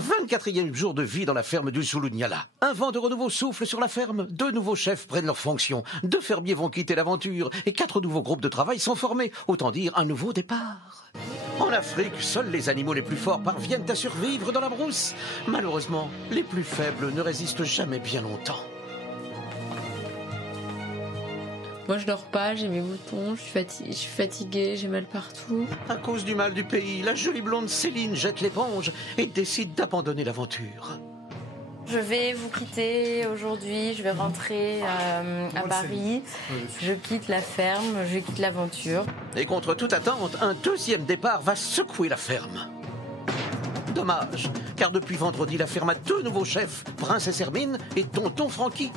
24e jour de vie dans la ferme du Zulunyala. Un vent de renouveau souffle sur la ferme. 2 nouveaux chefs prennent leurs fonctions. 2 fermiers vont quitter l'aventure. Et 4 nouveaux groupes de travail sont formés. Autant dire un nouveau départ. En Afrique, seuls les animaux les plus forts parviennent à survivre dans la brousse. Malheureusement, les plus faibles ne résistent jamais bien longtemps. Moi, je dors pas, j'ai mes boutons, je suis fatiguée, j'ai mal partout. À cause du mal du pays, la jolie blonde Céline jette l'éponge et décide d'abandonner l'aventure. Je vais vous quitter aujourd'hui, je vais rentrer à Paris. Je quitte la ferme, je quitte l'aventure. Et contre toute attente, un 2e départ va secouer la ferme. Dommage, car depuis vendredi, la ferme a 2 nouveaux chefs, Princesse Hermine et Tonton Francky.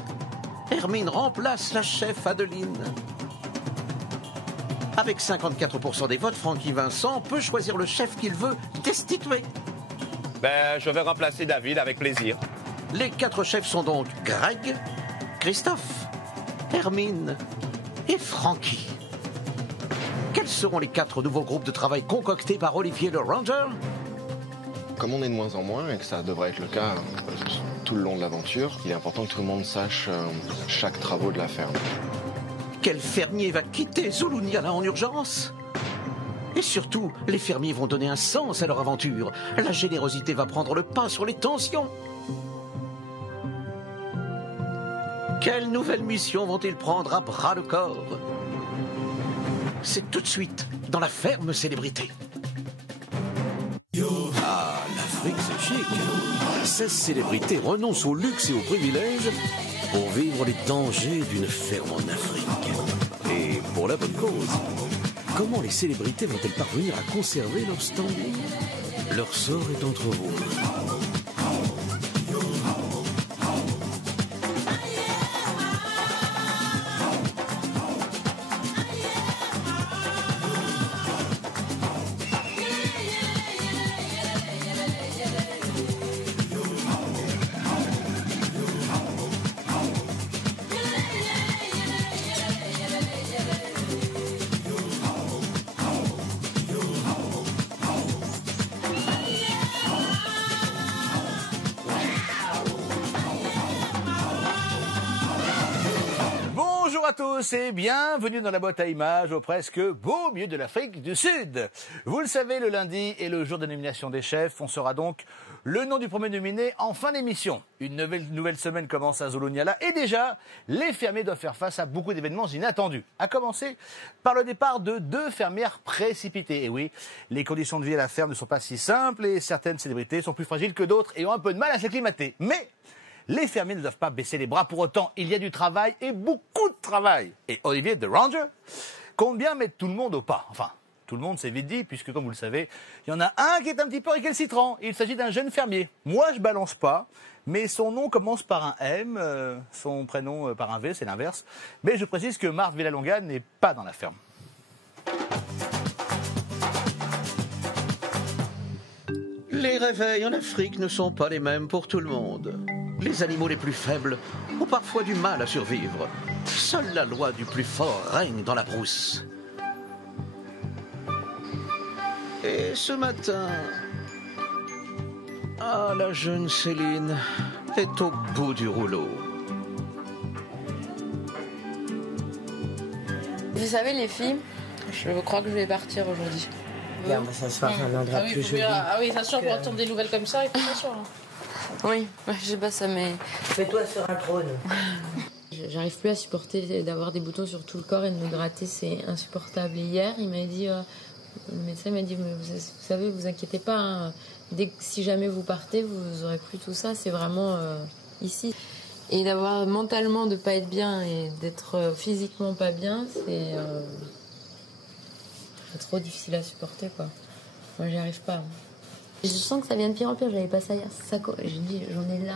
Hermine remplace la chef Adeline. Avec 54% des votes, Francky Vincent peut choisir le chef qu'il veut destituer. Je vais remplacer David avec plaisir. Les 4 chefs sont donc Greg, Christophe, Hermine et Francky. Quels seront les 4 nouveaux groupes de travail concoctés par Olivier le Ranger? Comme on est de moins en moins, et que ça devrait être le cas tout le long de l'aventure, il est important que tout le monde sache chaque travaux de la ferme. Quel fermier va quitter Zulunyala en urgence? Et surtout, les fermiers vont donner un sens à leur aventure. La générosité va prendre le pas sur les tensions. Quelle nouvelle mission vont-ils prendre à bras le corps? C'est tout de suite dans la ferme célébrité. Ah, l'Afrique c'est chic. 16 célébrités renoncent au luxe et aux privilèges pour vivre les dangers d'une ferme en Afrique. Et pour la bonne cause. Comment les célébrités vont-elles parvenir à conserver leur standing? Leur sort est entre vos mains. Bonjour à tous et bienvenue dans la boîte à images au presque beau milieu de l'Afrique du Sud. Vous le savez, le lundi est le jour de nomination des chefs. On saura donc le nom du premier nominé en fin d'émission. Une nouvelle semaine commence à Zulunyala et déjà, les fermiers doivent faire face à beaucoup d'événements inattendus. À commencer par le départ de 2 fermières précipitées. Et oui, les conditions de vie à la ferme ne sont pas si simples et certaines célébrités sont plus fragiles que d'autres et ont un peu de mal à s'acclimater. Mais les fermiers ne doivent pas baisser les bras. Pour autant, il y a du travail et beaucoup de travail. Et Olivier the Ranger compte bien mettre tout le monde au pas. Enfin, tout le monde, c'est vite dit, puisque comme vous le savez, il y en a un qui est un petit peu récalcitrant. Il s'agit d'un jeune fermier. Moi, je balance pas, mais son nom commence par un M, son prénom par un V, c'est l'inverse. Mais je précise que Marthe Villalonga n'est pas dans la ferme. Les réveils en Afrique ne sont pas les mêmes pour tout le monde. Les animaux les plus faibles ont parfois du mal à survivre. Seule la loi du plus fort règne dans la brousse. Et ce matin... Ah, la jeune Céline est au bout du rouleau. Vous savez, les filles, je crois que je vais partir aujourd'hui. Bien, on va s'asseoir à un endroit plus joli. Ah oui, ça sûr, pour entendre des nouvelles comme ça, il faut s'asseoir. Oui, je sais pas, ça m'est... Fais-toi sur un trône. J'arrive plus à supporter d'avoir des boutons sur tout le corps et de me gratter, c'est insupportable. Et hier, il m'a dit, le médecin m'a dit, vous savez, vous inquiétez pas, hein, si jamais vous partez, vous aurez plus tout ça, c'est vraiment ici. Et d'avoir mentalement de pas être bien et d'être physiquement pas bien, c'est trop difficile à supporter, quoi. Moi, j'y arrive pas. Je sens que ça vient de pire en pire. J'avais pas ça hier. J'ai dit, j'en ai là.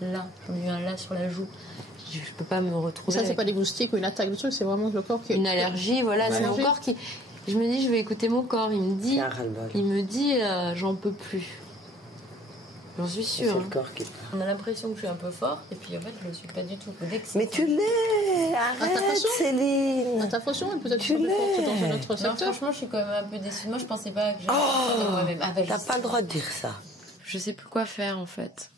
J'en ai eu un là sur la joue. Je peux pas me retrouver. Ça, c'est pas des moustiques ou une attaque de trucs, c'est vraiment le corps qui... Une allergie, voilà, c'est mon corps qui... Je me dis, je vais écouter mon corps. Il me dit, j'en peux plus. J'en suis sûre. C'est le corps qui... On a l'impression que je suis un peu forte, et puis en fait, je le suis pas du tout. Mais tu l'es. Arrête, Céline. À ta façon, et peut-être sur dans un autre secteur. Franchement, je suis quand même un peu déçue. Moi, je pensais pas que j'allais Oh, moi-même. t'as pas le droit de dire ça. je sais plus quoi faire en fait.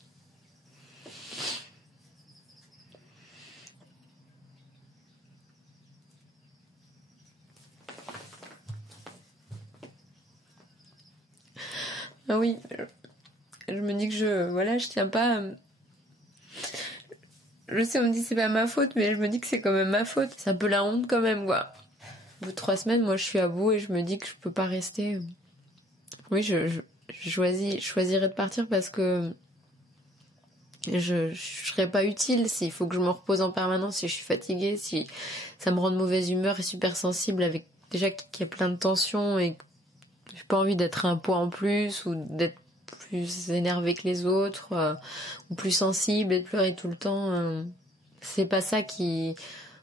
Ah oui, je me dis que je tiens pas. Je sais, on me dit que c'est pas ma faute, mais je me dis que c'est quand même ma faute. C'est un peu la honte quand même, quoi. Au bout de 3 semaines, moi, je suis à bout et je me dis que je peux pas rester. Oui, je choisirais de partir parce que je serais pas utile s'il faut que je me repose en permanence, si je suis fatiguée, si ça me rend de mauvaise humeur et super sensible avec déjà qu'il y a plein de tensions et que j'ai pas envie d'être un poids en plus ou d'être plus énervée que les autres ou plus sensible et de pleurer tout le temps. C'est pas ça qui...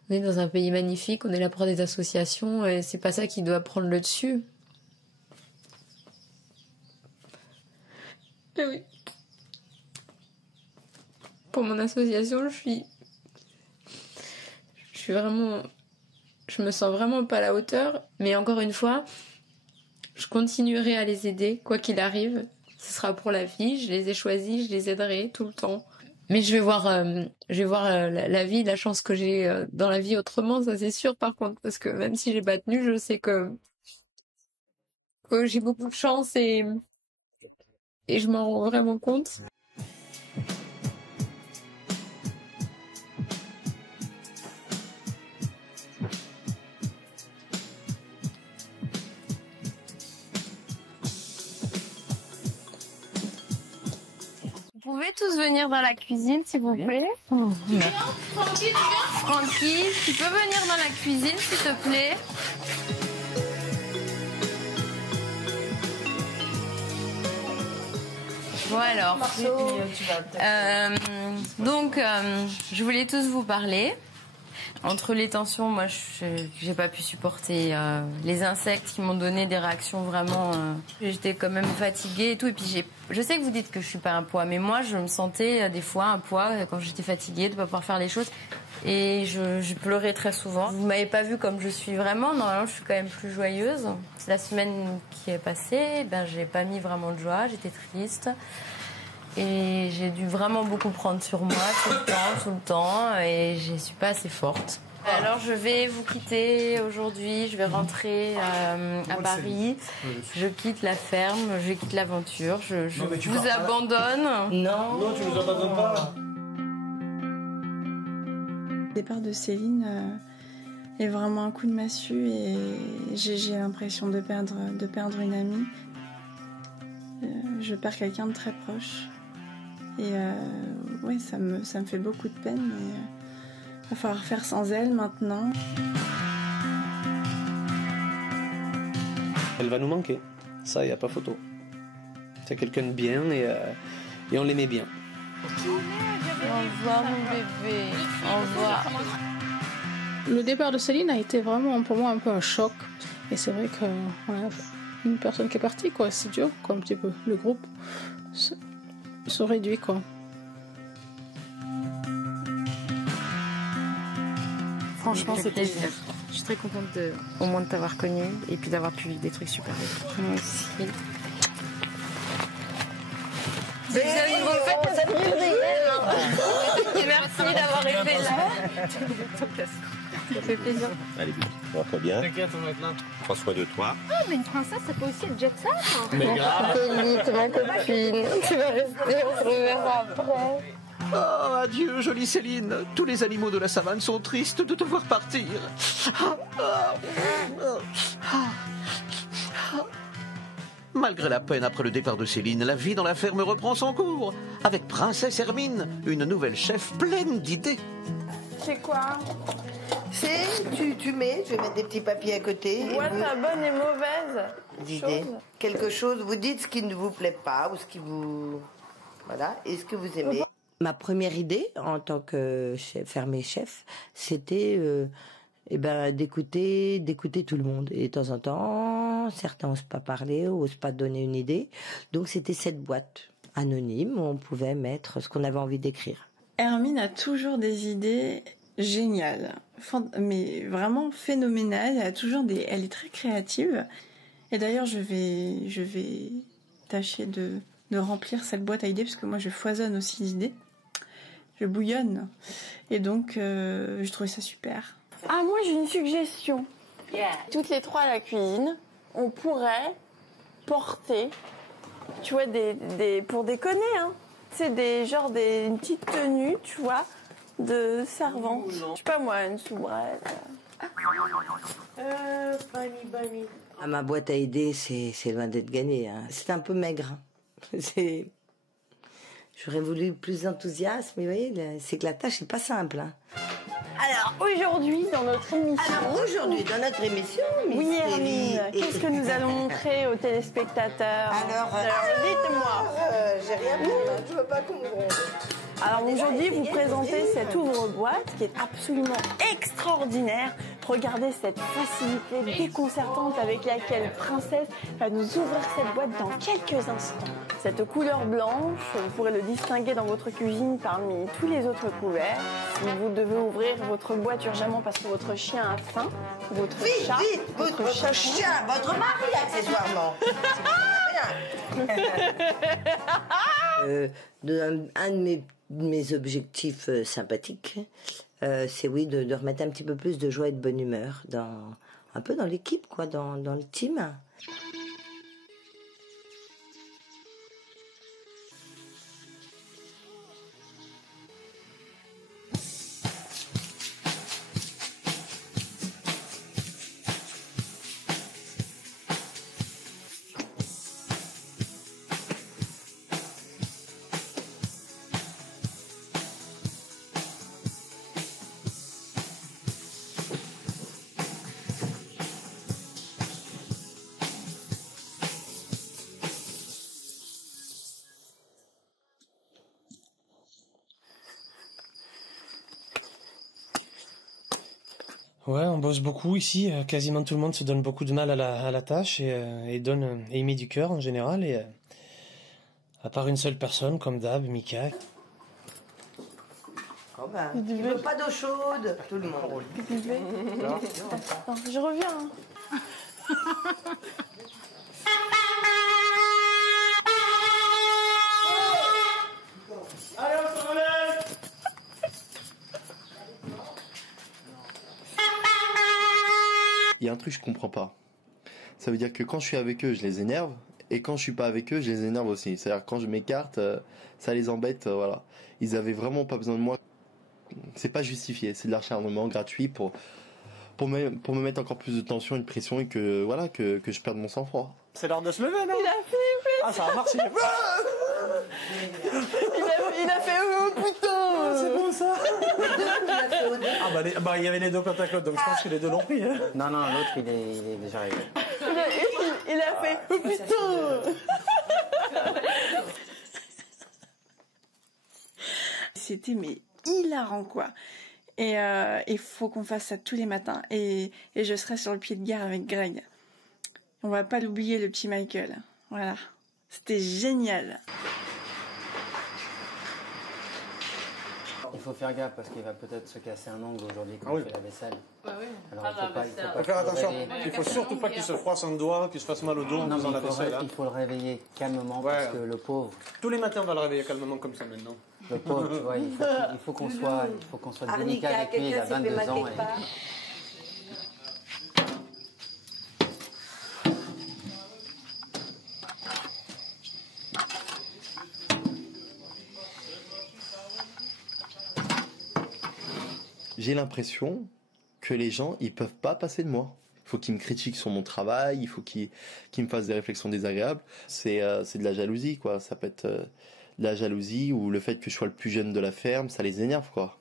On est dans un pays magnifique, on est là pour des associations et c'est pas ça qui doit prendre le dessus. Et oui. Pour mon association, je me sens vraiment pas à la hauteur, mais encore une fois, je continuerai à les aider, quoi qu'il arrive. Ce sera pour la vie, je les ai choisis, je les aiderai tout le temps. Mais je vais voir la vie, la chance que j'ai dans la vie autrement, ça c'est sûr par contre, parce que même si j'ai pas tenu, je sais que j'ai beaucoup de chance et je m'en rends vraiment compte. Vous pouvez tous venir dans la cuisine, s'il vous plaît. Oh, Francky, tu peux venir dans la cuisine, s'il te plaît. Bon alors, je voulais tous vous parler. Entre les tensions, moi, j'ai pas pu supporter les insectes qui m'ont donné des réactions vraiment. J'étais quand même fatiguée et tout. Et puis je sais que vous dites que je suis pas un poids, mais moi, je me sentais des fois un poids quand j'étais fatiguée de pas pouvoir faire les choses. Et je pleurais très souvent. Vous m'avez pas vue comme je suis vraiment. Normalement, je suis quand même plus joyeuse. La semaine qui est passée, j'ai pas mis vraiment de joie. J'étais triste. Et j'ai dû vraiment beaucoup prendre sur moi tout le temps, et je suis pas assez forte. Alors je vais vous quitter aujourd'hui, je vais rentrer à Paris, je quitte la ferme, je quitte l'aventure, je vous abandonne. Non, tu nous abandonnes pas. Le départ de Céline est vraiment un coup de massue et j'ai l'impression de perdre une amie. Je perds quelqu'un de très proche. Et ouais, ça me fait beaucoup de peine, mais il va falloir faire sans elle maintenant. Elle va nous manquer, ça, il n'y a pas photo. C'est quelqu'un de bien et on l'aimait bien. Au revoir mon bébé, au revoir. Le départ de Céline a été vraiment pour moi un peu un choc. Et c'est vrai que une personne qui est partie, quoi, c'est dur, quoi, un petit peu. Le groupe se réduit, quoi. Franchement, c'est plaisir. Je suis très contente au moins de t'avoir connue et puis d'avoir pu vivre des trucs super. Moi aussi. Merci d'avoir été là. Ça fait plaisir. Allez, rentre bien. T'inquiète, on va être là. Prends soin de toi. Ah, mais une princesse, ça peut aussi être jet set. Mais grave. Colite, ma copine. Tu vas rester, on se reverra après. Oh, adieu, jolie Céline. Tous les animaux de la savane sont tristes de te voir partir. Malgré la peine après le départ de Céline, la vie dans la ferme reprend son cours. Avec Princesse Hermine, une nouvelle chef pleine d'idées. C'est quoi? Tu mets, je vais mettre des petits papiers à côté. Ouais, ta bonne et mauvaise. D'idées. Quelque chose, vous dites ce qui ne vous plaît pas ou ce qui vous... Voilà, et ce que vous aimez. Ma première idée en tant que fermier chef, c'était d'écouter tout le monde. Et de temps en temps, certains n'osent pas parler, n'osent pas donner une idée. Donc c'était cette boîte anonyme où on pouvait mettre ce qu'on avait envie d'écrire. Hermine a toujours des idées géniales, mais vraiment phénoménales. Elle est très créative. Et d'ailleurs, je vais tâcher de de remplir cette boîte à idées, parce que moi je foisonne aussi d'idées. Je bouillonne. Et donc, je trouvais ça super. Ah, moi j'ai une suggestion. Toutes les trois à la cuisine, on pourrait porter, tu vois, pour déconner, hein. C'est une petite tenue, tu vois, de servante. Je sais pas moi, une soubrette. À ma boîte à idées, c'est loin d'être gagné. Hein. C'est un peu maigre. J'aurais voulu plus d'enthousiasme, mais vous voyez, c'est que la tâche n'est pas simple. Hein. Alors, aujourd'hui, dans notre émission... Oui, Hermine, qu'est-ce que nous allons montrer aux téléspectateurs? Alors dites-moi. J'ai rien dit, je veux pas qu'on me gronde. Alors aujourd'hui, vous présentez cette ouvre-boîte qui est absolument extraordinaire. Regardez cette facilité déconcertante avec laquelle Princesse va nous ouvrir cette boîte dans quelques instants. Cette couleur blanche, vous pourrez le distinguer dans votre cuisine parmi tous les autres couverts. Si vous devez ouvrir votre boîte urgemment parce que votre chien a faim, votre chat, votre chien, votre mari accessoirement. Un de mes objectifs sympathiques, c'est oui de remettre un petit peu plus de joie et de bonne humeur un peu dans l'équipe, quoi, dans le team. Ouais, on bosse beaucoup ici. Quasiment tout le monde se donne beaucoup de mal à la tâche et y met du cœur en général. Et à part une seule personne, comme d'hab, Mika. Oh ben, tu veux pas d'eau chaude, tout le monde. Attends, je reviens. Allez, on se relève. Il y a un truc que je comprends pas. Ça veut dire que quand je suis avec eux, je les énerve, et quand je suis pas avec eux, je les énerve aussi. C'est-à-dire que quand je m'écarte, ça les embête, voilà. Ils avaient vraiment pas besoin de moi. C'est pas justifié, c'est de l'acharnement gratuit pour me mettre encore plus de tension et de pression et que voilà que je perde mon sang-froid. C'est l'heure de se lever, non? Il a fait. Ah, ça a marché. Il a fait oh putain. C'est bon ça. Ah bah il y avait les deux côte à côte, donc je pense que les deux l'ont pris. Hein. Non, l'autre il est déjà arrivé. Il a fait oh putain. C'était mais hilarant quoi. Et il faut qu'on fasse ça tous les matins. Et je serai sur le pied de guerre avec Greg. On va pas l'oublier, le petit Michael. Voilà. C'était génial. Il faut faire gaffe parce qu'il va peut-être se casser un ongle aujourd'hui quand Ah oui. il fait la vaisselle. Ah oui. Alors il faut pas Faire attention. réveiller. Il faut surtout pas qu'il se froisse un doigt, qu'il se fasse mal au dos en faisant la vaisselle. Hein. Il faut le réveiller calmement parce que le pauvre. Tous les matins on va le réveiller calmement comme ça maintenant. Le pauvre, tu vois, il faut qu'on soit délicat avec lui. Il a 22 ans. J'ai l'impression que les gens, ils peuvent pas passer de moi. Il faut qu'ils me critiquent sur mon travail, il faut qu'ils me fassent des réflexions désagréables. C'est de la jalousie, quoi. Ça peut être de la jalousie ou le fait que je sois le plus jeune de la ferme, ça les énerve, quoi.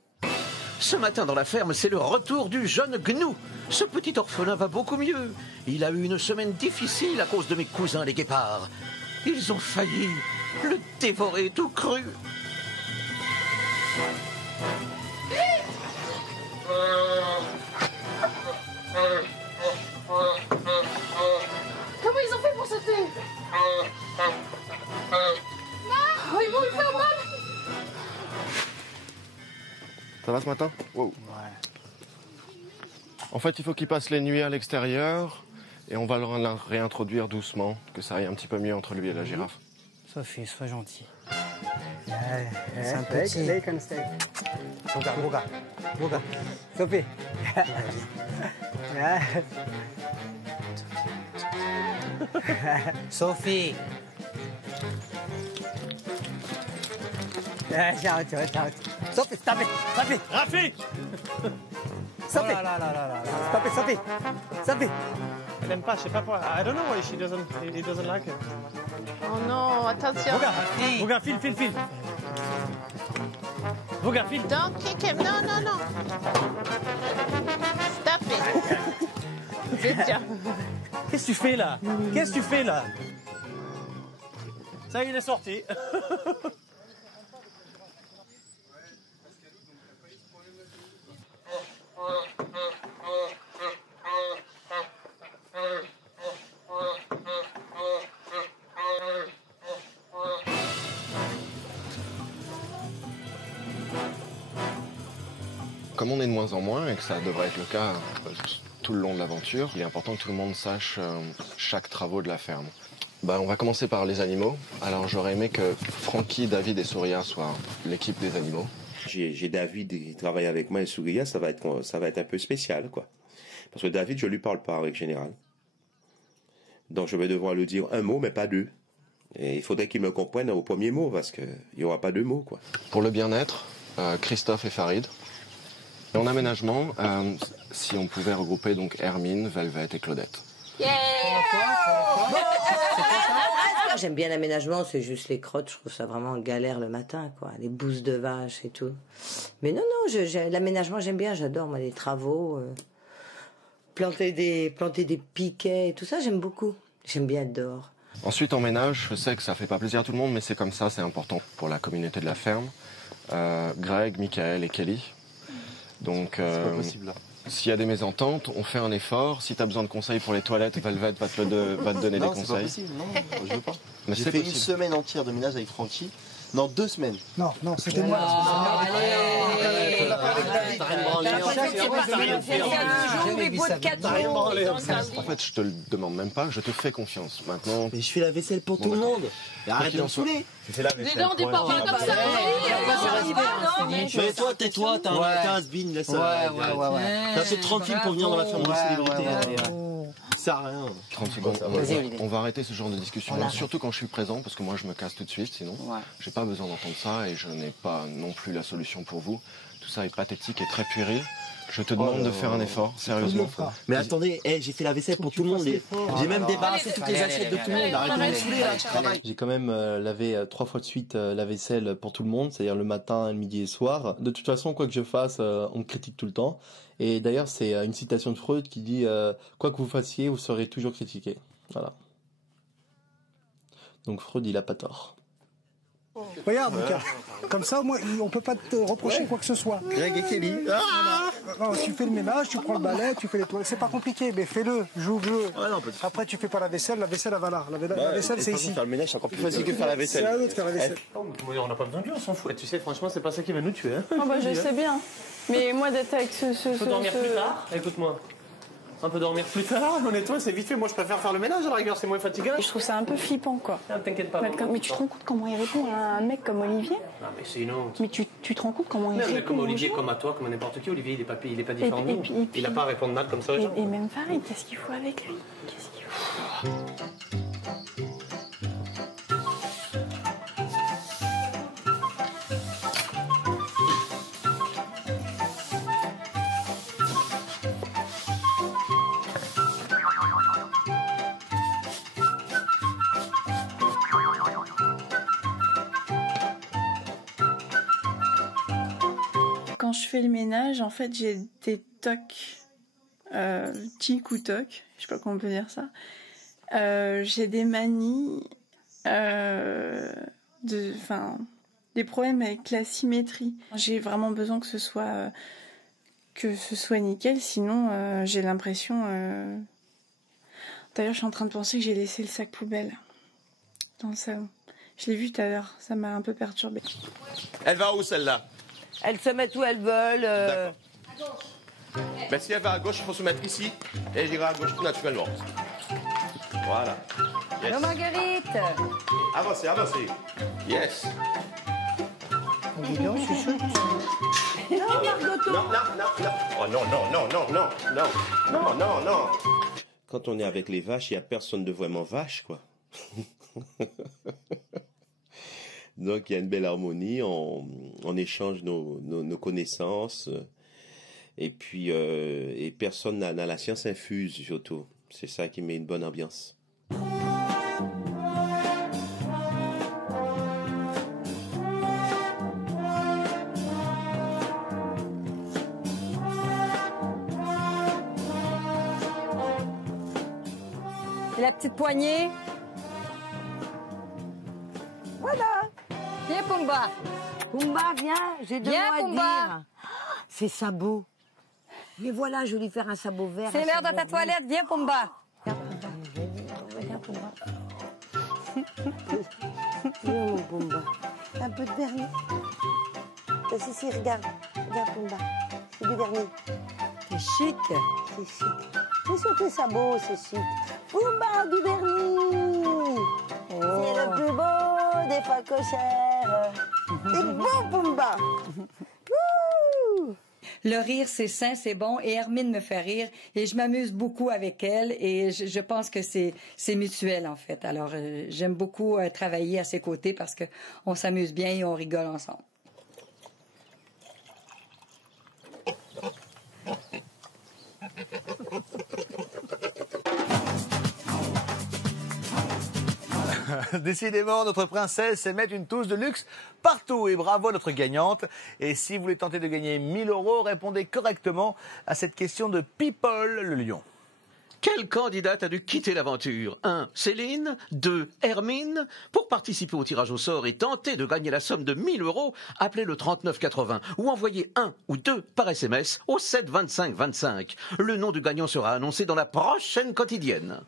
Ce matin dans la ferme, c'est le retour du jeune Gnou. Ce petit orphelin va beaucoup mieux. Il a eu une semaine difficile à cause de mes cousins les guépards. Ils ont failli le dévorer tout cru. Comment ils ont fait pour sauter? Non, ils vont le faire mal. Ça va ce matin? Wow. En fait, il faut qu'ils passent les nuits à l'extérieur et on va le réintroduire doucement, que ça aille un petit peu mieux entre lui et la girafe. Sophie, sois gentille. C'est un petit. Boga. Sophie. Sophie. Ciao. Sophie, stop it. Rafi Sophie. Oh là là. Stop it, Sophie. Elle aime pas, je sais pas pourquoi. I don't know why he doesn't like it. Oh non, attention. Boga, file. Boga, file. Don't kick him. Non. Stop it. Good job. Qu'est-ce que tu fais là Ça y est, il est sorti. Comme on est de moins en moins et que ça devrait être le cas tout le long de l'aventure, il est important que tout le monde sache chaque travaux de la ferme. On va commencer par les animaux. Alors j'aurais aimé que Francky, David et Souria soient l'équipe des animaux. J'ai David qui travaille avec moi et Souria, ça va être un peu spécial, quoi. Parce que David, je lui parle pas en règle générale. Donc je vais devoir lui dire un mot, mais pas deux. Et il faudrait qu'il me comprenne au premier mot, parce qu'il n'y aura pas deux mots, quoi. Pour le bien-être, Christophe et Farid. Et en aménagement, si on pouvait regrouper donc Hermine, Velvet et Claudette. J'aime bien l'aménagement, c'est juste les crottes, je trouve ça vraiment galère le matin, quoi. Les bousses de vache et tout. Mais non, l'aménagement j'aime bien, j'adore, moi, les travaux. Planter des piquets et tout ça, j'aime beaucoup. J'aime bien être dehors. Ensuite, en ménage, je sais que ça fait pas plaisir à tout le monde, mais c'est comme ça, c'est important pour la communauté de la ferme. Greg, Michael et Kelly. Donc, c'est pas possible là. S'il y a des mésententes, on fait un effort. Si tu as besoin de conseils pour les toilettes, Velvet va te donner des conseils. Non, c'est pas possible, non, je veux pas. Mais j'ai c'est fait possible. une semaine entière de ménage avec Francky. Non, 2 semaines. Non, c'était moi. En fait, je te le demande même pas, je te fais confiance. Maintenant. Mais je fais la vaisselle pour tout le monde. Arrête de me saouler. Dis donc, des parents comme ça. Mais toi, tais-toi, t'as un has-been, laisse ça. Ouais. T'as fait 30 films pour venir dans la ferme de célébrité. Ça sert à rien. 30 secondes. On va arrêter ce genre de discussion, surtout quand je suis présent, parce que moi je me casse tout de suite, sinon j'ai pas besoin d'entendre ça et je n'ai pas non plus la solution pour vous. Tout ça est pathétique et très puéril. Je te demande de faire un effort, sérieusement. Mais attendez, j'ai fait la vaisselle pour tout le monde. J'ai même débarrassé toutes les assiettes de tout le monde. Arrête de me saouler là, je travaille. J'ai quand même lavé 3 fois de suite la vaisselle pour tout le monde, c'est-à-dire le matin, le midi et le soir. De toute façon, quoi que je fasse, on me critique tout le temps. Et d'ailleurs, c'est une citation de Freud qui dit quoi que vous fassiez, vous serez toujours critiqué. Voilà. Donc Freud, il a pas tort. Regarde, Lucas. Comme ça, moi, on peut pas te reprocher quoi que ce soit. Greg et Kelly. Non, tu fais le ménage, tu prends le balai, tu fais les toilettes. C'est pas compliqué, mais fais-le, joue-le. Après, tu fais pas la vaisselle elle va là. La vaisselle, c'est ici. Faire le ménage, c'est encore plus facile que faire la vaisselle. C'est à eux de faire la vaisselle. On n'a pas besoin de lui, on s'en fout. Tu sais, franchement, c'est pas ça qui va nous tuer. Je sais bien. Mais moi, d'être avec Faut dormir plus tard. Écoute-moi. On peut dormir plus tard, honnêtement, c'est vite fait. Moi, je préfère faire le ménage à la rigueur, c'est moins fatigant. Je trouve ça un peu flippant, quoi. T'inquiète pas. Mais tu te rends compte comment il répond à un mec comme Olivier? Non, mais c'est une honte. Mais tu te rends compte comment il répond? Comme Olivier, comme à toi, comme à n'importe qui, Olivier, il est pas différent de nous. Il n'a pas à répondre mal comme ça aux gens. Et même Farid, qu'est-ce qu'il faut avec lui? Qu'est-ce qu'il faut? Quand je fais le ménage, en fait, j'ai des tocs, tic ou toc, je sais pas comment on peut dire ça. J'ai des manies, des problèmes avec la symétrie. J'ai vraiment besoin que ce soit nickel, sinon j'ai l'impression. D'ailleurs, je suis en train de penser que j'ai laissé le sac poubelle dans le salon. Je l'ai vu tout à l'heure, ça m'a un peu perturbée. Elle va où celle-là? Elles se mettent où elles veulent. D'accord. Si elle va à gauche, il faut se mettre ici et elle ira à gauche tout naturellement. Voilà. Yes. Non, Marguerite. Avancez, avancez. Yes. Dis donc, je suis chouette. Non, Margoto. Non. Oh non. Quand on est avec les vaches, il n'y a personne de vraiment vache, quoi. Donc il y a une belle harmonie, on échange nos connaissances, et puis et personne n'a la science infuse surtout. C'est ça qui met une bonne ambiance. Et la petite poignée. Voilà. Viens, Pumba. Pumba, viens, j'ai deux mots à Pumba. dire. Ses sabots. Mais voilà, je vais lui faire un sabot vert. C'est l'heure dans ta toilette. Viens, Pumba. Viens, Pumba. Viens, mon Pumba. Un peu de vernis. Si, regarde. Regarde, Pumba. C'est du vernis. C'est chic. C'est chic. C'est sur tes sabots, c'est chic. Pumba, du vernis. C'est le plus beau des phacochères. C'est bon, Pumba. Le rire, c'est sain, c'est bon. Et Hermine me fait rire. Et je m'amuse beaucoup avec elle. Et je pense que c'est mutuel, en fait. Alors, j'aime beaucoup travailler à ses côtés parce qu'on s'amuse bien et on rigole ensemble. Décidément, notre princesse sait mettre une touche de luxe partout. Et bravo à notre gagnante. Et si vous voulez tenter de gagner 1000 €, répondez correctement à cette question de People le lion. Quelle candidate a dû quitter l'aventure? 1. Céline. 2. Hermine. Pour participer au tirage au sort et tenter de gagner la somme de 1000 €, appelez le 3980 ou envoyez 1 ou 2 par SMS au 7 25 25. Le nom du gagnant sera annoncé dans la prochaine quotidienne.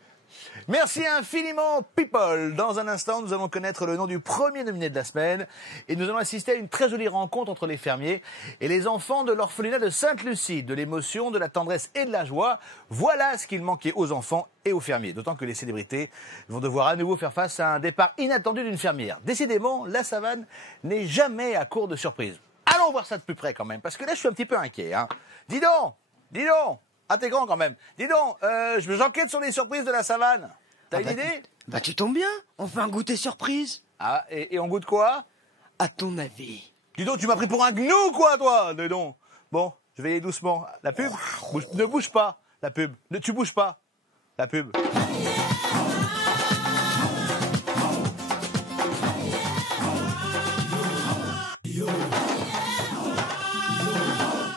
Merci infiniment, People. Dans un instant, nous allons connaître le nom du premier nominé de la semaine et nous allons assister à une très jolie rencontre entre les fermiers et les enfants de l'orphelinat de Sainte-Lucie. De l'émotion, de la tendresse et de la joie. Voilà ce qu'il manquait aux enfants et aux fermiers. D'autant que les célébrités vont devoir à nouveau faire face à un départ inattendu d'une fermière. Décidément, la savane n'est jamais à court de surprises. Allons voir ça de plus près quand même, parce que là, je suis un petit peu inquiet. Hein. Dis donc. Ah, t'es grand quand même. Dis donc, j'enquête sur les surprises de la savane. T'as une idée? Bah tu tombes bien, on fait un goûter surprise. Ah, et on goûte quoi? À ton avis. Dis donc, tu m'as pris pour un gnou, quoi, toi? Dis donc. Bon, je vais y aller doucement. La pub? Ne bouge pas, la pub. Tu bouges pas, la pub.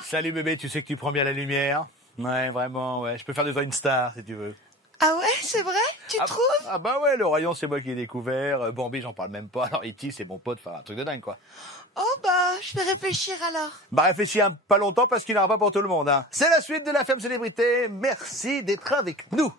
Salut bébé, tu sais que tu prends bien la lumière? Ouais, vraiment, ouais. Je peux faire de toi une star, si tu veux. Ah ouais, c'est vrai? Tu trouves? Ah bah ouais, le rayon, c'est moi qui l'ai découvert. Bambi, j'en parle même pas. Alors E.T., c'est mon pote, enfin un truc de dingue, quoi. Oh bah, je vais réfléchir alors. Bah réfléchis pas longtemps parce qu'il n'y en aura pas pour tout le monde. Hein. C'est la suite de la ferme célébrité. Merci d'être avec nous.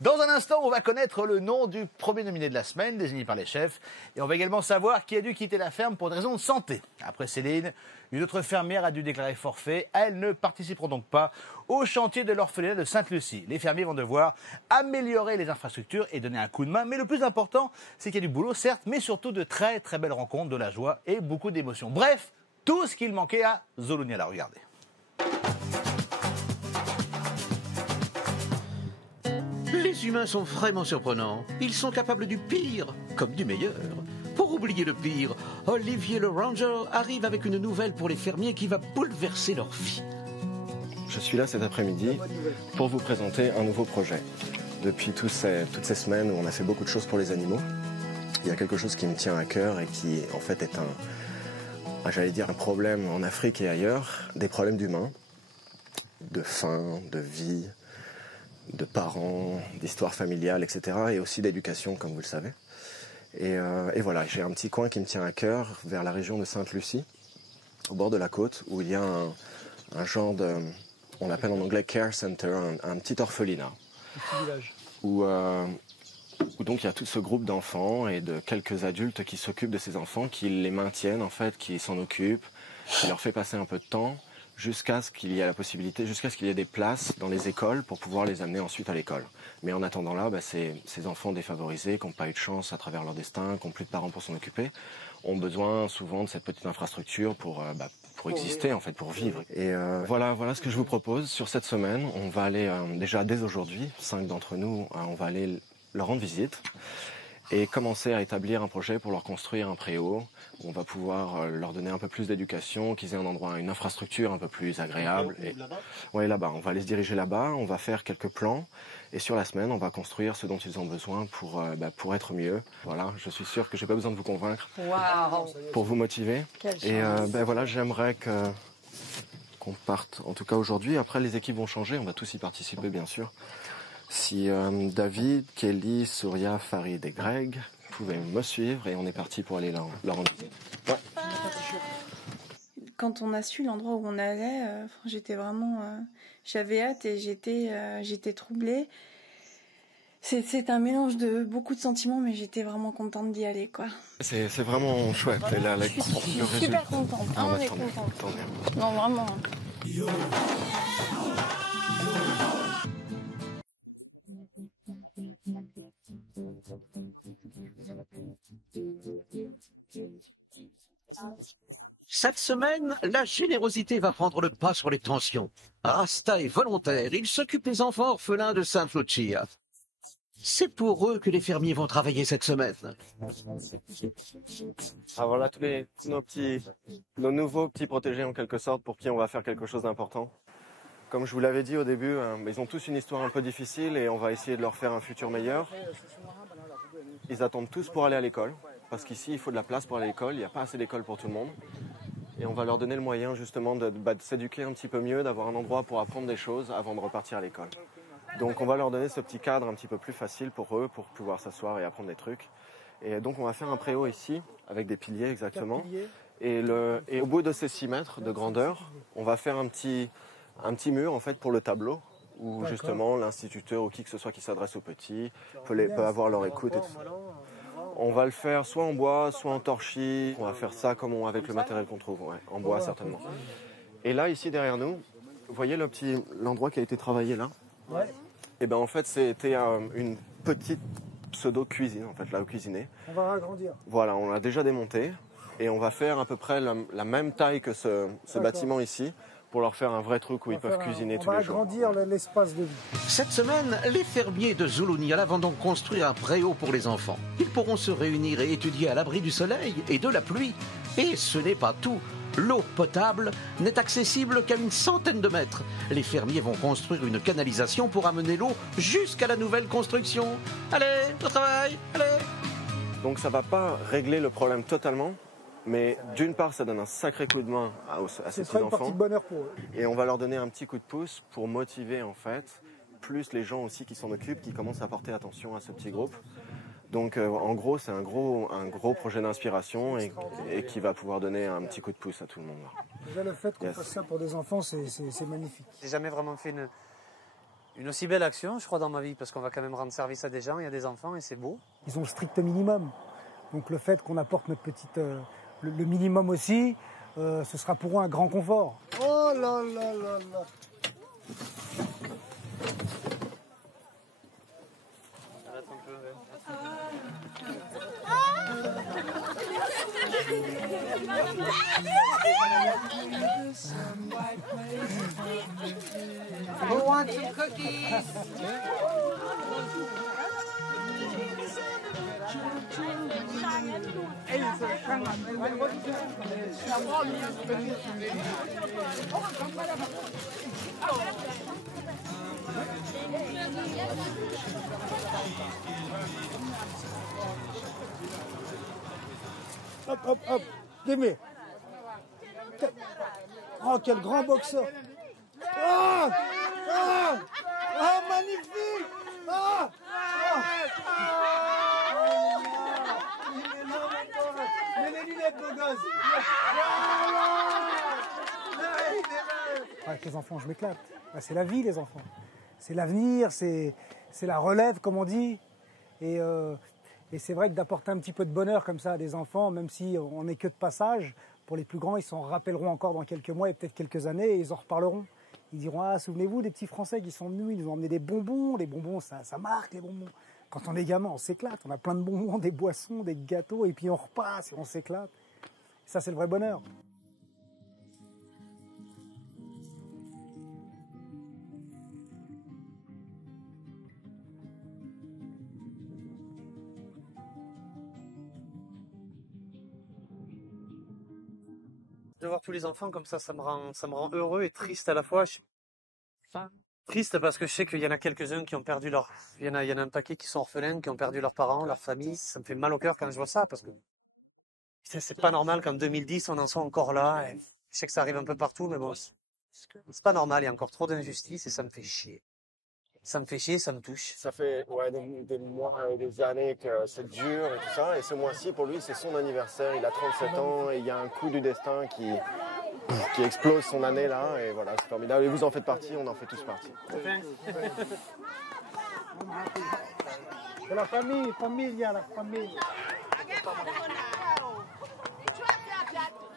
Dans un instant, on va connaître le nom du premier nominé de la semaine, désigné par les chefs. Et on va également savoir qui a dû quitter la ferme pour des raisons de santé. Après Céline, une autre fermière a dû déclarer forfait. Elles ne participeront donc pas au chantier de l'orphelinat de Sainte-Lucie. Les fermiers vont devoir améliorer les infrastructures et donner un coup de main. Mais le plus important, c'est qu'il y a du boulot, certes, mais surtout de très très belles rencontres, de la joie et beaucoup d'émotions. Bref, tout ce qu'il manquait à Zolunyala. Regardez. Les humains sont vraiment surprenants. Ils sont capables du pire comme du meilleur. Pour oublier le pire, Olivier le Ranger arrive avec une nouvelle pour les fermiers qui va bouleverser leur vie. Je suis là cet après-midi pour vous présenter un nouveau projet. Depuis toutes ces semaines où on a fait beaucoup de choses pour les animaux, il y a quelque chose qui me tient à cœur et qui en fait est un problème en Afrique et ailleurs, des problèmes d'humains, de faim, de vie, de parents, d'histoire familiale, etc. et aussi d'éducation, comme vous le savez. Et voilà, j'ai un petit coin qui me tient à cœur vers la région de Sainte-Lucie, au bord de la côte, où il y a un genre de, on l'appelle en anglais care center, un petit orphelinat. Un petit village. Où donc il y a tout ce groupe d'enfants et de quelques adultes qui s'occupent de ces enfants, qui les maintiennent en fait, qui s'en occupent, qui leur fait passer un peu de temps, jusqu'à ce qu'il y ait la possibilité, jusqu'à ce qu'il y ait des places dans les écoles pour pouvoir les amener ensuite à l'école. Mais en attendant là, ces enfants défavorisés qui n'ont pas eu de chance à travers leur destin, qui n'ont plus de parents pour s'en occuper, ont besoin souvent de cette petite infrastructure pour exister, en fait, pour vivre. Et voilà ce que je vous propose sur cette semaine. On va aller, déjà dès aujourd'hui, 5 d'entre nous, on va aller leur rendre visite et commencer à établir un projet pour leur construire un préau. On va pouvoir leur donner un peu plus d'éducation, qu'ils aient un endroit, une infrastructure un peu plus agréable. Oui, là-bas. On va aller se diriger là-bas, on va faire quelques plans. Et sur la semaine, on va construire ce dont ils ont besoin pour être mieux. Voilà, je suis sûr que j'ai pas besoin de vous convaincre pour vous motiver. Et voilà, j'aimerais qu'on parte, en tout cas aujourd'hui. Après, les équipes vont changer, on va tous y participer, bien sûr. Si David, Kelly, Souria, Farid et Greg pouvaient me suivre, et on est parti pour aller leur rendre visite. Ouais. Quand on a su l'endroit où on allait, j'étais vraiment... j'avais hâte et j'étais troublée. C'est un mélange de beaucoup de sentiments, mais j'étais vraiment contente d'y aller, quoi. C'est vraiment chouette. Et là, je suis super contente. On est contente. Non, vraiment. Cette semaine, la générosité va prendre le pas sur les tensions. Rasta est volontaire, il s'occupe des enfants orphelins de Sainte Lucia. C'est pour eux que les fermiers vont travailler cette semaine. Ah, voilà tous nos nouveaux petits protégés en quelque sorte pour qui on va faire quelque chose d'important. Comme je vous l'avais dit au début, ils ont tous une histoire un peu difficile et on va essayer de leur faire un futur meilleur. Ils attendent tous pour aller à l'école, parce qu'ici il faut de la place pour aller à l'école, il n'y a pas assez d'école pour tout le monde. Et on va leur donner le moyen justement de s'éduquer un petit peu mieux, d'avoir un endroit pour apprendre des choses avant de repartir à l'école. Donc on va leur donner ce petit cadre un petit peu plus facile pour eux, pour pouvoir s'asseoir et apprendre des trucs. Et donc on va faire un préau ici, avec des piliers exactement. Et au bout de ces 6 mètres de grandeur, on va faire un petit mur en fait pour le tableau, où justement l'instituteur ou qui que ce soit qui s'adresse aux petits peut avoir leur écoute et tout ça. On va le faire soit en bois, soit en torchis. On va faire ça avec le matériel qu'on trouve, ouais, en bois certainement. Et là, ici derrière nous, vous voyez l'endroit qui a été travaillé là? Ouais. Et en fait, c'était une petite pseudo-cuisine, en fait, là où cuisiner. On va agrandir. Voilà, on l'a déjà démonté et on va faire à peu près la même taille que ce bâtiment ici, pour leur faire un vrai truc où ils peuvent cuisiner tous les jours. On va agrandir l'espace de vie. Cette semaine, les fermiers de Zulunyala vont donc construire un préau pour les enfants. Ils pourront se réunir et étudier à l'abri du soleil et de la pluie. Et ce n'est pas tout. L'eau potable n'est accessible qu'à une centaine de mètres. Les fermiers vont construire une canalisation pour amener l'eau jusqu'à la nouvelle construction. Allez, au travail, allez! Donc ça ne va pas régler le problème totalement. Mais d'une part, ça donne un sacré coup de main à ces petits enfants. C'est une partie de bonheur pour eux. Et on va leur donner un petit coup de pouce pour motiver en fait, plus les gens aussi qui s'en occupent, qui commencent à porter attention à ce petit groupe. Donc en gros, c'est un gros projet d'inspiration et qui va pouvoir donner un petit coup de pouce à tout le monde. Déjà le fait qu'on fasse ça pour des enfants, c'est magnifique. J'ai jamais vraiment fait une aussi belle action, je crois, dans ma vie, parce qu'on va quand même rendre service à des gens, il y a des enfants et c'est beau. Ils ont le strict minimum. Donc le fait qu'on apporte notre petite... le minimum aussi, ce sera pour eux un grand confort. Oh là là là là. Who wants some cookies? Hop, hop, hop, Démé. Oh, quel grand boxeur. Ah, ah, ah, magnifique. Ah, ah. Mets les lunettes, beau gosse. Avec les enfants, je m'éclate. C'est la vie, les enfants. C'est l'avenir, c'est la relève, comme on dit. Et Et c'est vrai que d'apporter un petit peu de bonheur comme ça à des enfants, même si on n'est que de passage, pour les plus grands, ils s'en rappelleront encore dans quelques mois et peut-être quelques années et ils en reparleront. Ils diront, ah, souvenez-vous des petits Français qui sont venus, ils nous ont emmené des bonbons. Les bonbons, ça marque, les bonbons. Quand on est gamin, on s'éclate. On a plein de bonbons, des boissons, des gâteaux, et puis on repasse et on s'éclate. Ça, c'est le vrai bonheur. De voir tous les enfants comme ça me rend heureux et triste à la fois. Triste parce que je sais qu'il y en a quelques-uns qui ont perdu leur... Il y en a un paquet qui sont orphelins, qui ont perdu leurs parents, leur famille. Ça me fait mal au cœur quand je vois ça parce que c'est pas normal qu'en 2010 on en soit encore là. Et je sais que ça arrive un peu partout, mais bon, c'est pas normal. Il y a encore trop d'injustice et ça me fait chier. Ça me fait chier, ça me touche. Ça fait des mois et des années que c'est dur et tout ça. Et ce mois-ci, pour lui, c'est son anniversaire. Il a 37 ans et il y a un coup du destin qui explose son année là. Et voilà, c'est formidable. Et vous en faites partie, on en fait tous partie. C'est la famille, la famille.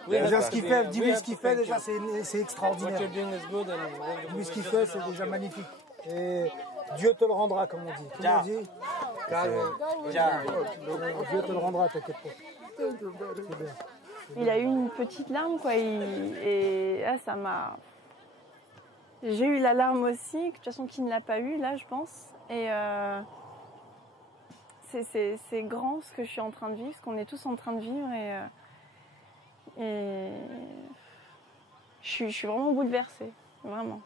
Déjà, ce qu'il fait, dis-lui ce qu'il fait, déjà, c'est extraordinaire. Dis-lui ce qu'il fait, c'est déjà magnifique. Et Dieu te le rendra, comme on dit. Comment on dit Dieu te le rendra, t'inquiète pas. C'est bien. Il a eu une petite larme, quoi. Et là, ça m'a... J'ai eu la larme aussi, de toute façon, qui ne l'a pas eu, là, je pense. Et c'est grand ce que je suis en train de vivre, ce qu'on est tous en train de vivre. Et je suis vraiment bouleversée, vraiment.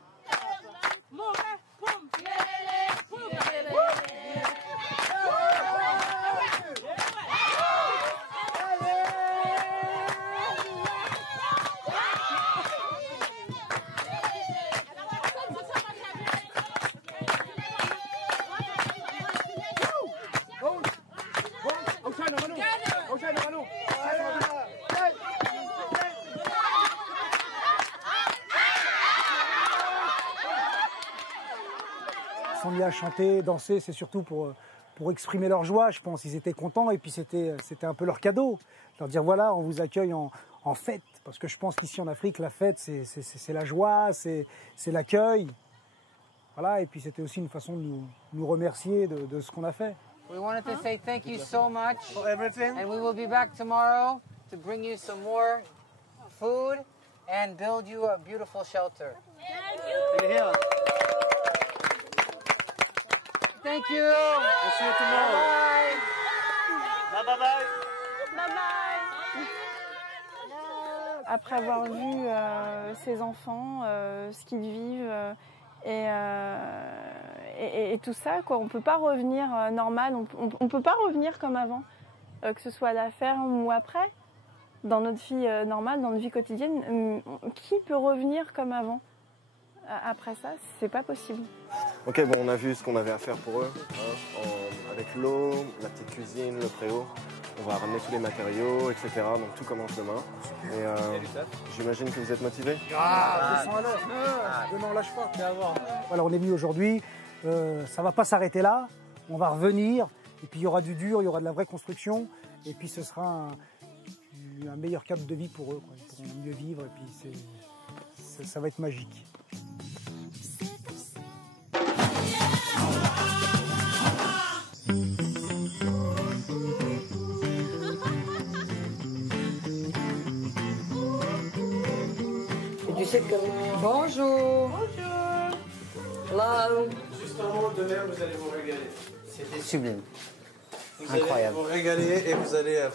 Ils sont mis à chanter, danser, c'est surtout pour exprimer leur joie, je pense. Ils étaient contents et puis c'était un peu leur cadeau. Leur dire voilà, on vous accueille en fête. Parce que je pense qu'ici en Afrique, la fête, c'est la joie, c'est l'accueil. Voilà, et puis c'était aussi une façon de nous remercier de ce qu'on a fait. We wanted to say thank you so much for everything. And we will be back tomorrow to bring you some more food and build you a beautiful shelter. Thank you. Thank you. We'll see you tomorrow. Bye. Bye bye. Bye bye. Après avoir vu ces enfants, ce qu'ils vivent et tout ça, quoi, on peut pas revenir normal, on peut pas revenir comme avant, que ce soit à la ferme ou après, dans notre vie normale, dans notre vie quotidienne. Qui peut revenir comme avant? Après ça, c'est pas possible. Ok, bon, on a vu ce qu'on avait à faire pour eux, avec l'eau, la petite cuisine, le préau. On va ramener tous les matériaux, etc. Donc tout commence demain. Et j'imagine que vous êtes motivés. Descends à l'heure. Demain, on lâche pas. Voilà, on est venu aujourd'hui. Ça va pas s'arrêter là. On va revenir. Et puis il y aura du dur, il y aura de la vraie construction. Et puis ce sera un meilleur cadre de vie pour eux, quoi. Ils pourront mieux vivre. Et puis ça va être magique. Bonjour. Hello. Juste un mot, demain vous allez vous régaler. C'était sublime. Incroyable. Vous allez vous régaler et vous allez...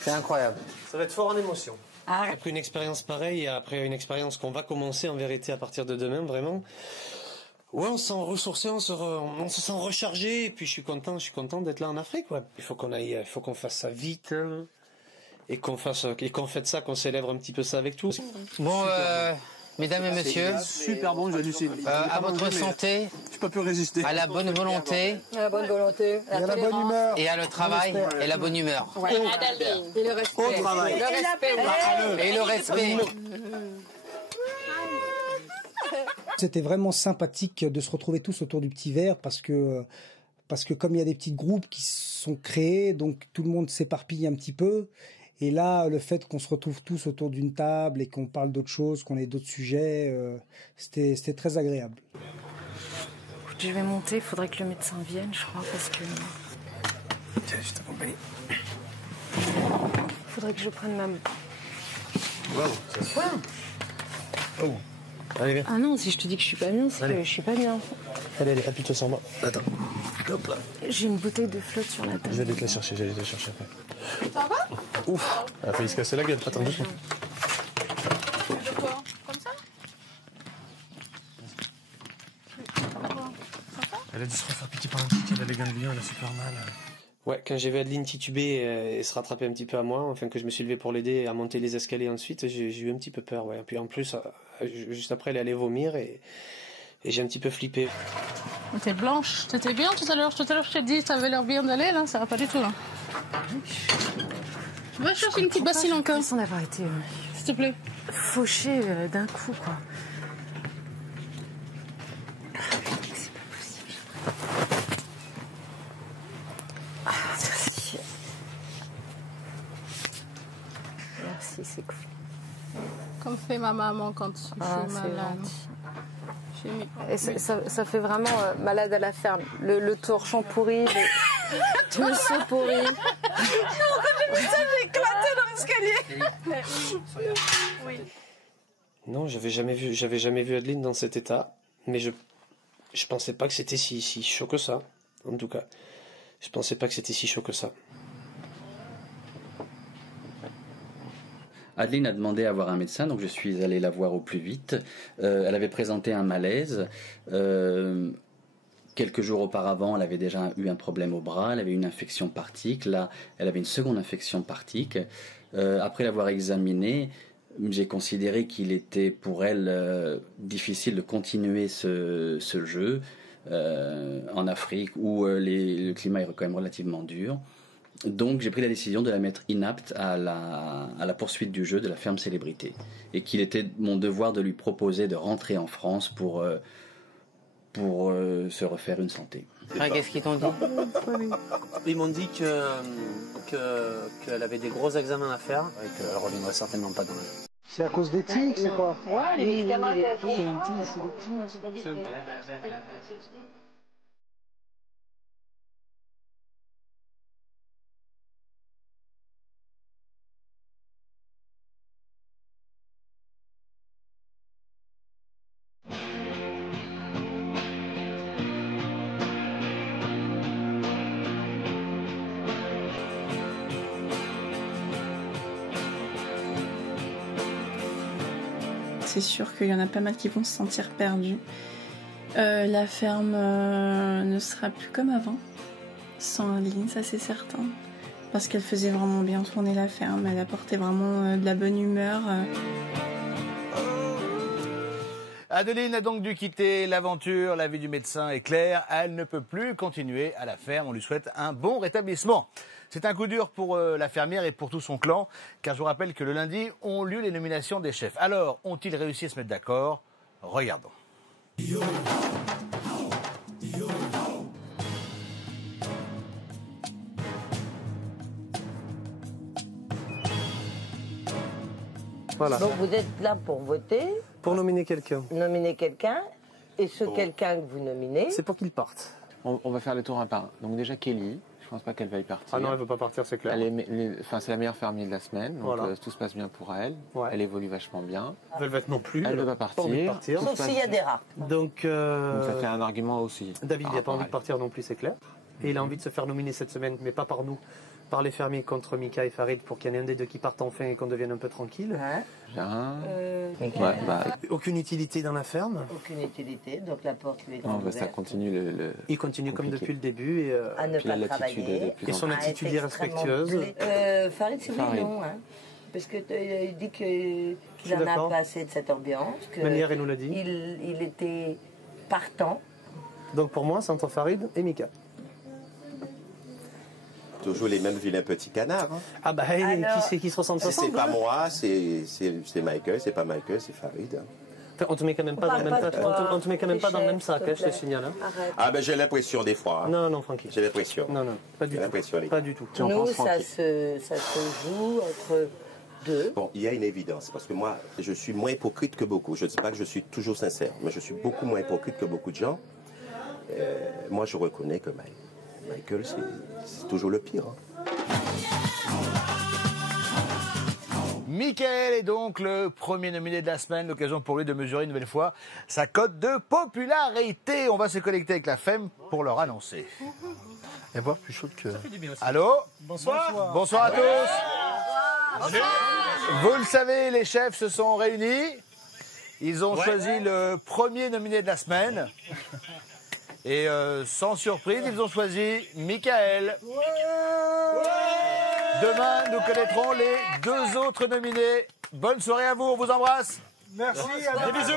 C'est incroyable. Ça va être fort en émotion. Après une expérience pareille, après une expérience qu'on va commencer en vérité à partir de demain, vraiment, ouais, on se sent ressourcé, on se sent rechargé, et puis je suis content d'être là en Afrique, ouais. Il faut qu'on fasse ça vite, hein, et qu'on fête ça, qu'on célèbre un petit peu ça avec tous. Bon, mesdames et messieurs, super bon, j'hallucine. À votre santé. Je peux plus résister. À la bonne volonté. À la bonne volonté. Et à la bonne humeur. Et à le travail et la bonne humeur. Ouais. Et le respect. Au travail. Le respect. Et le respect. C'était vraiment sympathique de se retrouver tous autour du petit verre parce que parce que comme il y a des petits groupes qui sont créés, donc tout le monde s'éparpille un petit peu. Et là, le fait qu'on se retrouve tous autour d'une table et qu'on parle d'autres choses, qu'on ait d'autres sujets, c'était très agréable. Je vais monter, il faudrait que le médecin vienne, je crois, parce que... Tiens, je t'accompagne. Il faudrait que je prenne ma... Wow, ça se... Ouais. Oh. Allez, viens. Ah non, si je te dis que je suis pas bien, c'est que je suis pas bien. Allez, appuie-toi sur moi. Attends. Hop là. J'ai une bouteille de flotte sur la table. Je vais aller te la chercher, j'allais te la chercher après. Ça va? Ouf, elle a failli se casser la gueule. Attends, doucement. Tu veux quoi? Comme ça? Elle a dû se refaire piquer par un kick, elle a les ganglions, elle a super mal. Ouais, quand j'ai vu Adeline tituber et se rattraper un petit peu à moi, enfin que je me suis levé pour l'aider à monter les escaliers ensuite, j'ai eu un petit peu peur, ouais. Puis en plus, juste après, elle est allée vomir et j'ai un petit peu flippé. T'es blanche, t'étais bien tout à l'heure. Tout à l'heure, je t'ai dit, t'avais l'air bien d'aller, là, ça va pas du tout, là. Va chercher une petite bassine encore. J'ai l'impression d'avoir été, s'il te plaît, fauchée d'un coup, quoi. Merci, c'est cool. comme fait ma maman quand je suis malade. Et ça fait vraiment malade à la ferme. Le torchon pourri, le seau pourri. Non, quand j'ai vu ça, j'ai éclaté dans l'escalier. Oui. Non, j'avais jamais vu Adeline dans cet état, mais je pensais pas que c'était si chaud que ça. En tout cas, je pensais pas que c'était si chaud que ça. Adeline a demandé à voir un médecin, donc je suis allé la voir au plus vite. Elle avait présenté un malaise. Quelques jours auparavant, elle avait déjà eu un problème au bras, elle avait une infection par tique. Là, elle avait une seconde infection par tique. Après l'avoir examinée, j'ai considéré qu'il était pour elle difficile de continuer ce jeu en Afrique où le climat est quand même relativement dur. Donc j'ai pris la décision de la mettre inapte à la poursuite du jeu de la ferme célébrité et qu'il était mon devoir de lui proposer de rentrer en France pour se refaire une santé. Qu'est-ce qu'ils t'ont dit? Ils m'ont dit qu'elle avait des gros examens à faire et qu'elle reviendrait certainement pas dans le... C'est à cause des tiques, c'est quoi? Ouais, les médicaments, c'est C'est sûr qu'il y en a pas mal qui vont se sentir perdus. La ferme ne sera plus comme avant, sans Adeline, ça c'est certain. Parce qu'elle faisait vraiment bien tourner la ferme, elle apportait vraiment de la bonne humeur. Adeline a donc dû quitter l'aventure, l'avis du médecin est clair, elle ne peut plus continuer à la ferme, on lui souhaite un bon rétablissement. C'est un coup dur pour la fermière et pour tout son clan, car je vous rappelle que le lundi ont lieu les nominations des chefs. Alors, ont-ils réussi à se mettre d'accord? Regardons. Voilà. Donc vous êtes là pour voter, Pour nominer quelqu'un. nominer quelqu'un, et ce quelqu'un que vous nominez... C'est pour qu'il parte. On va faire les tours un par un. Donc déjà Kelly, je pense pas qu'elle veuille partir. Ah non, elle veut pas partir, c'est clair. C'est la meilleure fermière de la semaine, donc Voilà. tout se passe bien pour elle. Ouais. Elle évolue vachement bien. Velvet non plus. Elle ne veut pas Pas envie de partir. partir. Sauf s'il y a des rats. Donc ça fait un argument aussi. David, il n'a pas par envie de rapport partir non plus, c'est clair. Et il a envie de se faire nominer cette semaine, mais pas par nous, par les fermiers contre Mika et Farid, pour qu'il y en ait un des deux qui parte enfin et qu'on devienne un peu tranquille. Bien. Aucune utilité dans la ferme. Aucune utilité, donc la porte lui est Non, grande bah, ça ouverte. continue Il continue comme depuis le début. Et, À ne puis pas la latitude travailler. de plus Et en son plus. attitude À être extrêmement irrespectueuse. Farid, c'est oui Farid. non, hein. Parce que il dit qu'il suis en a d'accord. pas assez de cette ambiance. Que Manière, elle nous l'a dit. Il était partant. Donc pour moi, c'est entre Farid et Mika. Toujours les mêmes vilains petits canards. Hein. Ah bah, qui se ressemble Si c'est ensemble pas hein. moi, c'est Michael, c'est pas Michael, c'est Farid. On te met quand même pas dans le même sac. On te met quand même pas dans le même sac, je te signale. Hein. Ah ben j'ai l'impression des fois. Hein. Non, Francky. J'ai l'impression. Non, pas du tout. Pas du tout. Nous, ça se joue entre deux. Bon, il y a une évidence, parce que moi, je suis moins hypocrite que beaucoup. Je ne dis pas que je suis toujours sincère, mais je suis beaucoup moins hypocrite que beaucoup de gens. Moi, je reconnais que Michael, c'est toujours le pire. Hein. Mickaël est donc le premier nominé de la semaine, l'occasion pour lui de mesurer une nouvelle fois sa cote de popularité. On va se connecter avec la FEM pour leur annoncer. Et voir plus chaude que... Allô? Bonsoir. Bonsoir à tous. Vous le savez, les chefs se sont réunis. Ils ont choisi le premier nominé de la semaine. Et sans surprise, ils ont choisi Mickaël. Demain, nous connaîtrons les deux autres nominés. Bonne soirée à vous, on vous embrasse. Merci. Des bisous.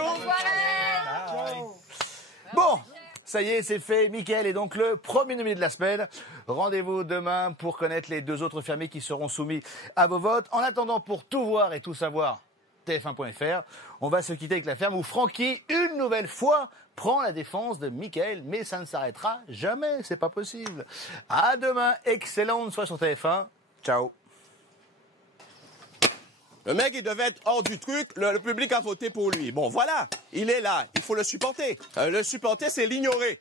Bon, ça y est, c'est fait. Mickaël est donc le premier nominé de la semaine. Rendez-vous demain pour connaître les deux autres fermiers qui seront soumis à vos votes. En attendant, pour tout voir et tout savoir, tf1.fr, on va se quitter avec la ferme où Francky, une nouvelle fois, prend la défense de Mickaël. Mais ça ne s'arrêtera jamais, c'est pas possible. À demain, excellente soirée sur TF1. Ciao. Le mec, il devait être hors du truc, le public a voté pour lui. Bon, voilà, il est là, il faut le supporter. Le supporter, c'est l'ignorer.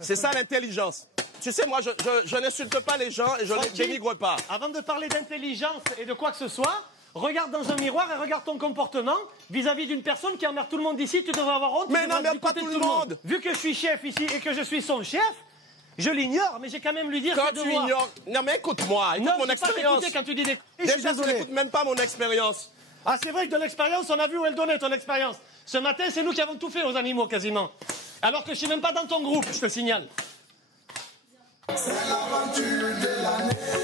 C'est ça l'intelligence. Tu sais, moi, je n'insulte pas les gens et je ne les dénigre pas. Avant de parler d'intelligence et de quoi que ce soit, regarde dans un miroir et regarde ton comportement vis-à-vis d'une personne qui emmerde tout le monde ici. Tu devrais avoir honte. Mais n'emmerde pas tout le monde. Vu que je suis chef ici et que je suis son chef, je l'ignore, mais j'ai quand même lui dire quand ses tu devoirs. ignores... Non mais écoute-moi, écoute mon expérience. Pas quand tu dis des... Déjà, tu n'écoutes même pas mon expérience. Ah, c'est vrai que de l'expérience, on a vu où elle donnait ton expérience. Ce matin, c'est nous qui avons tout fait aux animaux, quasiment. Alors que je suis même pas dans ton groupe, je te signale. C'est l'aventure de l'année.